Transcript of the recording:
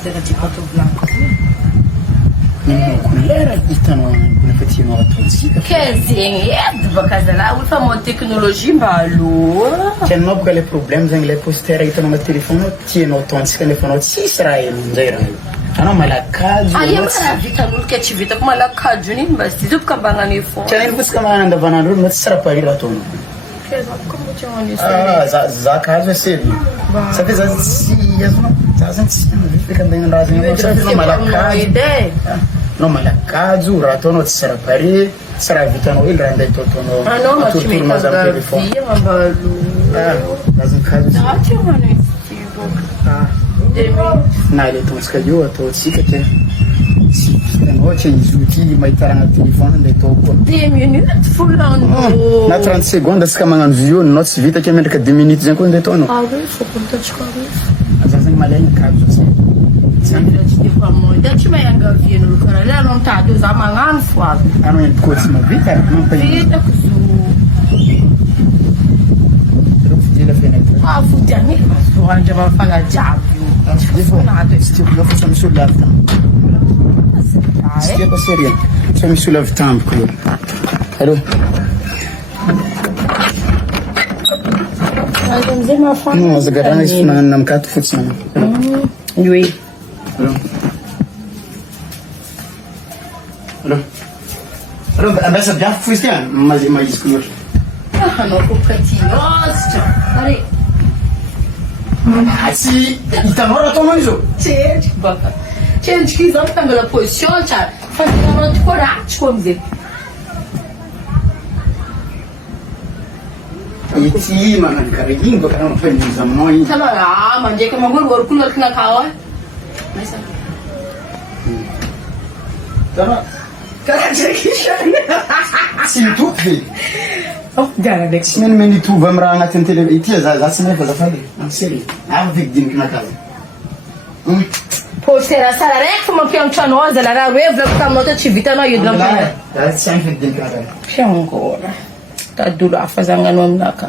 postera di quattro blanco. Era hitanao nefa tianao ataontsika Che zegny edy baka zalahy olo fa mode teknolojia mba aloha. tianao boka le problème zegny le postera hitanao anaty telefône ao tianao ataontsika nefa anao tsisy raha elo amin'izay raha io anao malakajo Aia raha vitan'olo ke tsy vitako malakajo iny mba sy izy baka mbagnany efo. tianao fotsika magnano andavanandro olo no tsisy raha parira ataonao zakazo asedy satria za tsy azonao za zany tsy vitika andeha raha zegny satria malakajo anao malakajo raha ataonao tsisy raha pare tsy raha vitanao hely raha andeha ataotaonao anao matometa gavia mambalo azakazo na le ataontsika io ataontsika te tsy vitanao tsy izy io ty mahita raha anaty telefône andeha atao koa 10 minutes fulano na 30 secondes asika magnano vio anao tsy vita ke mendraka 2 minutes zegny koa andeha ataonao aroy fokontatsika aroy za zegny malaigna kajo tsy mayangavian'olo karaha le anao mitady eo za magnano fo avy anao eny koa tsy mavita vitako zo fidila fenêtre fodiany zo andra mafalajiavy io tsy fonado tsy tiako fa misy olo avy tamiko tsy tiako sérieux fa misy olo avy tamiko io allo amizay mafana non zagarana izy finagnanina mikato fotsiny oui allo allo ambesa biafy fo izy ty maiziko loatra anao kokatinositra are tsy hitanao raha ataonao izy o tsendriky baka tsendriky izy zao mitangala position tsara fa tinanao tokoa ratsy koa amizay ity magnano karaha igny baka anao mampanizy aminao igny tanao mandraiky mangoroorokolokinakao a tanao karaha draiky isany tsy mitoky ve gana ndraiky tsy menimeny hitovy amy raha agnatin'ny tele ity za tsy nefa zafady série avy vigidiniky nakavy postera sara raiky fa mampianatra anao zala raha hoe volako taminao to tsy vitanao io za tsy agny vigidiniky nakavy fiangona tadolo hafa zanganao aminaka